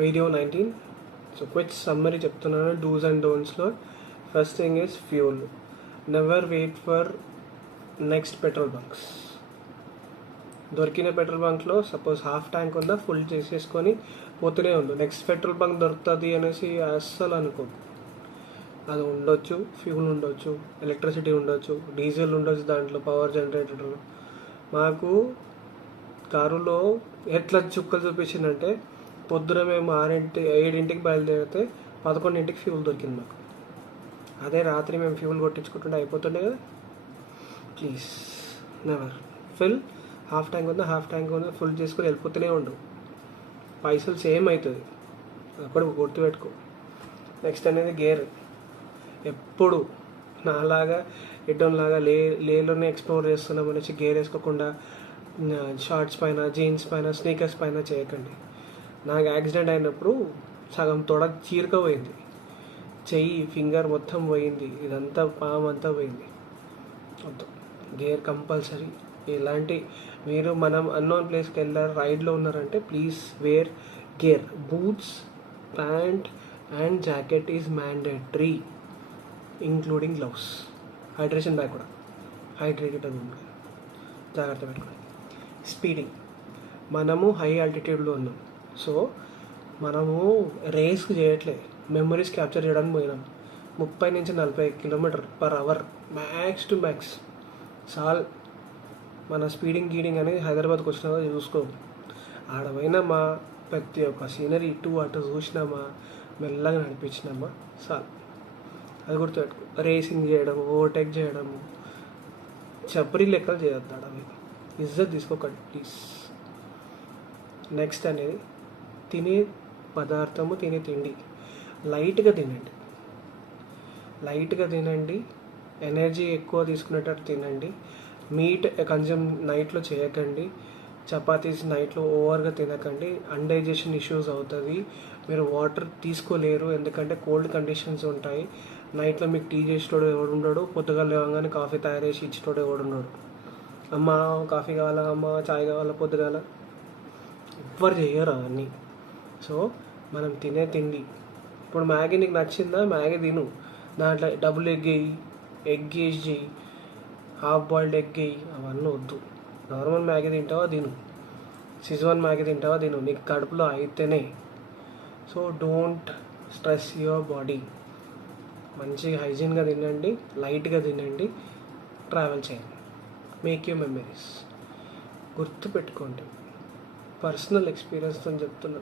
Video 19. So quick summary చెప్తున్నాను dos and డోంట్స్లో. First thing is fuel. Never wait for next petrol bunks. దొరికిన petrol బంక్లో suppose half tank ఉందా full చేసేసుకొని పోతూనే ఉండు. నెక్స్ట్ పెట్రోల్ బంక్ దొరుకుతుంది అనేసి అస్సలు అనుకోకు. అది ఉండొచ్చు, ఫ్యూల్ ఉండొచ్చు, ఎలక్ట్రిసిటీ ఉండొచ్చు, డీజిల్ ఉండొచ్చు, దాంట్లో పవర్ జనరేటర్. మాకు కారులో ఎట్లా చుక్కలు చూపించిందంటే పొద్దున మేము 7ంటికి బయలుదేరితే 11ంటికి ఫ్యూల్ దొరికింది మాకు. అదే రాత్రి మేము ఫ్యూల్ కొట్టించుకుంటుంటే అయిపోతుండే కదా. Please never fill. Half tank ఉందా ఫుల్ చేసుకొని వెళ్ళిపోతూనే ఉండు. పైసలు సేమ్ అవుతుంది, అక్కడ గుర్తుపెట్టుకో. నెక్స్ట్ అనేది గేర్. ఎప్పుడు నాలాగా ఎడ్డోన్లాగా లేలోనే ఎక్స్ప్లోర్ చేస్తున్నాం అనేసి గేర్ వేసుకోకుండా షార్ట్స్ పైన, జీన్స్ పైన, స్నీకర్స్ పైన చేయకండి. నాకు యాక్సిడెంట్ అయినప్పుడు సగం తొడ చీరకపోయింది, చెయ్యి ఫింగర్ మొత్తం పోయింది, ఇదంతా పామ్ అంతా పోయింది. మొత్తం గేర్ కంపల్సరీ. ఇలాంటి మనం అన్నోన్ ప్లేస్కి వెళ్ళారు, రైడ్లో ఉన్నారంటే please wear gear. Boots, pant and jacket is mandatory, including gloves. Hydration bag కూడా హైడ్రేటెడ్ ఉంటుంది, జాగ్రత్త పెట్టుకోండి. స్పీడింగ్. మనము హై ఆల్టిట్యూడ్లో ఉన్నాం, సో మనము రేస్కి చేయట్లే, మెమరీస్ క్యాప్చర్ చేయడానికి పోయినాం. 30 నుంచి 40 km/h మ్యాక్స్ టు మ్యాక్స్ చాలు. మన స్పీడింగ్ అనేది హైదరాబాద్కి వచ్చినా చూసుకో. ఆడపోయినామా, ప్రతి ఒక్క సీనరీ ఇటు అటు చూసినామా, మెల్లగా నడిపించినామా చాలు. అది గుర్తుపెట్టుకో. రేసింగ్ చేయడం, ఓవర్టేక్ చేయడము, చప్పరి లెక్కలు చేయొద్దాడు. అవి ఇజ్జత్ తీసుకోకండి ప్లీజ్. నెక్స్ట్ అనేది తినే పదార్థము, తినే తిండి లైట్గా తినండి. ఎనర్జీ ఎక్కువ తీసుకునేటట్టు తినండి. మీట్ కన్జ్యూమ్ నైట్లో చేయకండి. చపాతీస్ నైట్లో ఓవర్గా తినకండి, అన్డైజెషన్ ఇష్యూస్ అవుతుంది. మీరు వాటర్ తీసుకోలేరు, ఎందుకంటే కోల్డ్ కండిషన్స్ ఉంటాయి. నైట్లో మీకు టీ చేసేటోడు ఎవడు ఉండడు, పొద్దుగా లేవగానే కాఫీ తయారు చేసి ఇచ్చేటోడు ఎవడు ఉండడు. అమ్మ కాఫీ కావాలా, అమ్మ చాయ్ కావాలా, పొద్దుగాల ఎవ్వరు చేయరు అవన్నీ. సో మనం తినే తిండి, ఇప్పుడు మ్యాగీ నీకు నచ్చిందా, మ్యాగీ తిను. దాంట్లో డబుల్ ఎగ్ వేయి, ఎగ్ వేసి చేయి, హాఫ్ బాయిల్డ్ ఎగ్ వేయి, అవన్నీ వద్దు. నార్మల్ మ్యాగీ తింటావా తిను, సిజ్వాన్ మ్యాగీ తింటావా తిను, నీకు కడుపులో అయితేనే. So don't stress your body. మంచిగా హైజీన్గా తినండి, లైట్గా తినండి, ట్రావెల్ చేయండి. Make you memories. గుర్తుపెట్టుకోండి, పర్సనల్ ఎక్స్పీరియన్స్తో చెప్తున్నా.